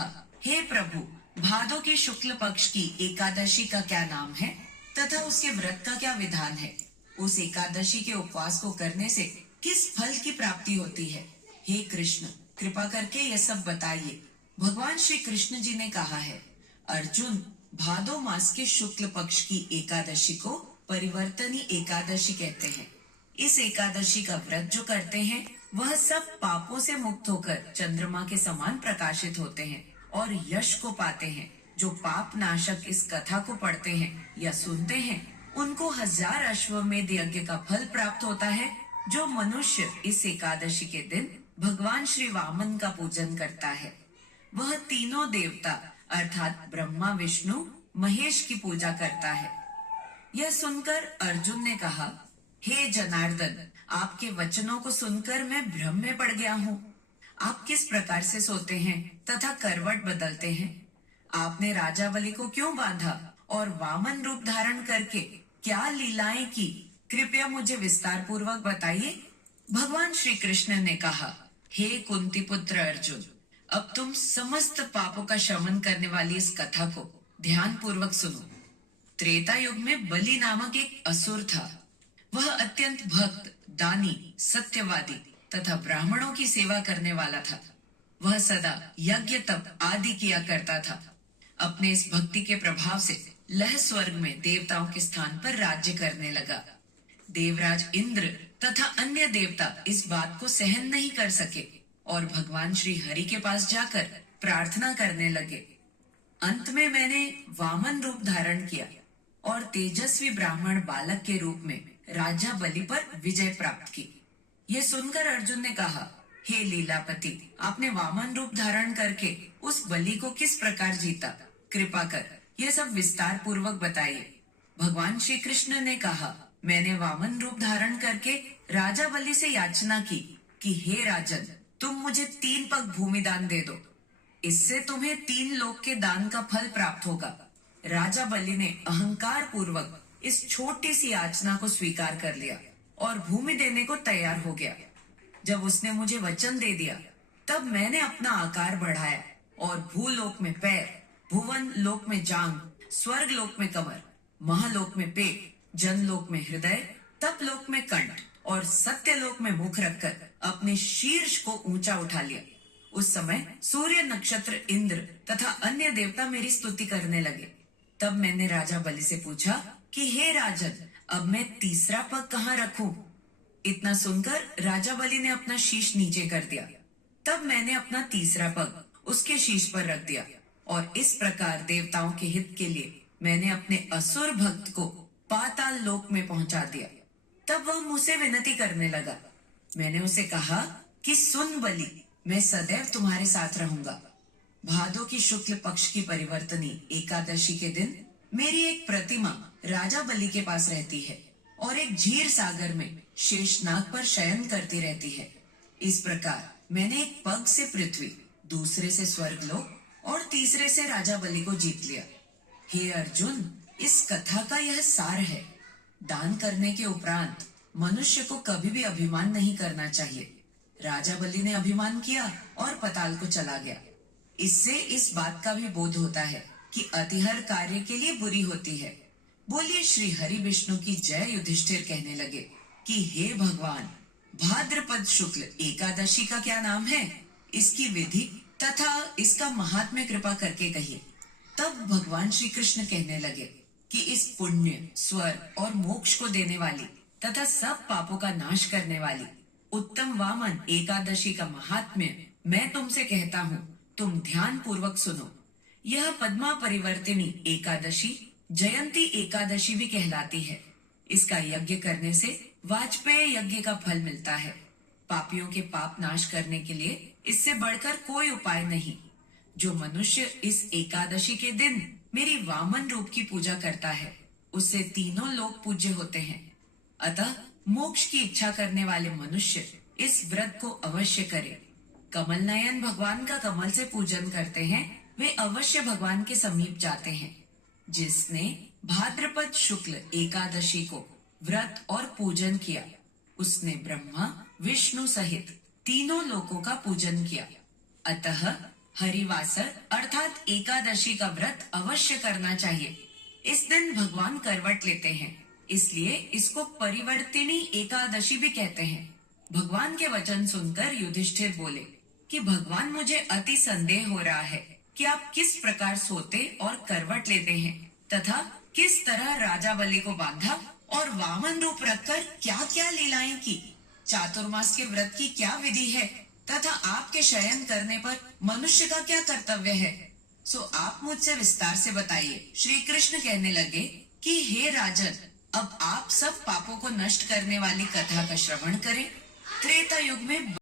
कहा, हे प्रभु, भादो के शुक्ल पक्ष की एकादशी का क्या नाम है तथा उसके व्रत का क्या विधान है? उस एकादशी के उपवास को करने से किस फल की प्राप्ति होती है? हे कृष्ण, कृपा करके यह सब बताइए। भगवान श्री कृष्ण जी ने कहा है, अर्जुन, भादो मास के शुक्ल पक्ष की एकादशी को परिवर्तनी एकादशी कहते हैं। इस एकादशी का व्रत जो करते हैं वह सब पापों से मुक्त होकर चंद्रमा के समान प्रकाशित होते हैं और यश को पाते हैं। जो पाप नाशक इस कथा को पढ़ते हैं या सुनते हैं उनको 1000 अश्वमेध यज्ञ का फल प्राप्त होता है। जो मनुष्य इस एकादशी के दिन भगवान श्री वामन का पूजन करता है वह तीनों देवता अर्थात ब्रह्मा, विष्णु, महेश की पूजा करता है। यह सुनकर अर्जुन ने कहा, हे जनार्दन, आपके वचनों को सुनकर मैं भ्रम में पड़ गया हूँ। आप किस प्रकार से सोते हैं तथा करवट बदलते हैं? आपने राजा बलि को क्यों बांधा और वामन रूप धारण करके क्या लीलाएं की? कृपया मुझे विस्तार पूर्वक बताइए। भगवान श्री कृष्ण ने कहा, हे कुंती पुत्र अर्जुन, अब तुम समस्त पापों का शमन करने वाली इस कथा को ध्यान पूर्वक सुनो। त्रेता युग में बलि नामक एक असुर था। वह अत्यंत भक्त, दानी, सत्यवादी तथा ब्राह्मणों की सेवा करने वाला था। वह सदा यज्ञ, तप आदि किया करता था। अपने इस भक्ति के प्रभाव से लह स्वर्ग में देवताओं के स्थान पर राज्य करने लगा। देवराज इंद्र तथा अन्य देवता इस बात को सहन नहीं कर सके और भगवान श्री हरि के पास जाकर प्रार्थना करने लगे। अंत में मैंने वामन रूप धारण किया और तेजस्वी ब्राह्मण बालक के रूप में राजा बलि पर विजय प्राप्त की। यह सुनकर अर्जुन ने कहा, हे लीलापति, आपने वामन रूप धारण करके उस बलि को किस प्रकार जीता? कृपा कर यह सब विस्तार पूर्वक बताइए। भगवान श्री कृष्ण ने कहा, मैंने वामन रूप धारण करके राजा बलि से याचना की कि हे राजन, तुम मुझे 3 पग भूमि दान दे दो। इससे तुम्हें 3 लोक के दान का फल प्राप्त होगा। राजा बलि ने अहंकार पूर्वक इस छोटी सी याचना को स्वीकार कर लिया और भूमि देने को तैयार हो गया। जब उसने मुझे वचन दे दिया तब मैंने अपना आकार बढ़ाया और भूलोक में पैर, भुवन लोक में जांग, स्वर्ग लोक में कमर, महालोक में पेट, जनलोक में हृदय, तप लोक में कंठ और सत्यलोक में मुख रखकर अपने शीर्ष को ऊंचा उठा लिया। उस समय सूर्य, नक्षत्र, इंद्र तथा अन्य देवता मेरी स्तुति करने लगे। तब मैंने राजा बलि से पूछा कि हे राजन, अब मैं तीसरा पग कहाँ रखूं? इतना सुनकर राजा बलि ने अपना शीश नीचे कर दिया। तब मैंने अपना तीसरा पग उसके शीश पर रख दिया और इस प्रकार देवताओं के हित के लिए मैंने अपने असुर भक्त को पाताल लोक में पहुंचा दिया। तब वह मुझसे विनती करने लगा। मैंने उसे कहा कि सुन बलि, मैं सदैव तुम्हारे साथ रहूंगा। भादो की शुक्ल पक्ष की परिवर्तनी एकादशी के दिन मेरी एक प्रतिमा राजा बलि के पास रहती है और एक झीर सागर में शेषनाग पर शयन करती रहती है। इस प्रकार मैंने एक पग से पृथ्वी, दूसरे से स्वर्गलोक और तीसरे से राजा बलि को जीत लिया। हे अर्जुन, इस कथा का यह सार है। दान करने के उपरांत मनुष्य को कभी भी अभिमान नहीं करना चाहिए। राजा बलि ने अभिमान किया और पताल को चला गया। इससे इस बात का भी बोध होता है कि अतिहर कार्य के लिए बुरी होती है। बोलिए श्री हरि विष्णु की जय। युधिष्ठिर कहने लगे कि हे भगवान, भाद्रपद शुक्ल एकादशी का क्या नाम है? इसकी विधि तथा इसका महात्म्य कृपा करके कहिए। तब भगवान श्री कृष्ण कहने लगे कि इस पुण्य, स्वर्ग और मोक्ष को देने वाली तथा सब पापों का नाश करने वाली उत्तम वामन एकादशी का महात्म्य मैं तुमसे कहता हूँ, तुम ध्यान पूर्वक सुनो। यह पद्मा परिवर्तिनी एकादशी जयंती एकादशी भी कहलाती है। इसका यज्ञ करने से वाजपेय यज्ञ का फल मिलता है। पापियों के पाप नाश करने के लिए इससे बढ़कर कोई उपाय नहीं। जो मनुष्य इस एकादशी के दिन मेरी वामन रूप की पूजा करता है उससे तीनों लोग पूज्य होते हैं। अतः मोक्ष की इच्छा करने वाले मनुष्य इस व्रत को अवश्य करे। कमल नयन भगवान का कमल से पूजन करते हैं वे अवश्य भगवान के समीप जाते हैं। जिसने भाद्रपद शुक्ल एकादशी को व्रत और पूजन किया उसने ब्रह्मा, विष्णु सहित तीनों लोकों का पूजन किया। अतः हरिवासर अर्थात एकादशी का व्रत अवश्य करना चाहिए। इस दिन भगवान करवट लेते हैं, इसलिए इसको परिवर्तिनी एकादशी भी कहते हैं। भगवान के वचन सुनकर युधिष्ठिर बोले कि भगवान, मुझे अति संदेह हो रहा है कि आप किस प्रकार सोते और करवट लेते हैं तथा किस तरह राजा बलि को बांधा और वामन रूप रखकर क्या क्या लीलाएं की। चातुर्मास के व्रत की क्या विधि है तथा आपके शयन करने पर मनुष्य का क्या कर्तव्य है, सो आप मुझसे विस्तार से बताइए। श्री कृष्ण कहने लगे कि हे राजन, अब आप सब पापों को नष्ट करने वाली कथा का श्रवण करें। त्रेता युग में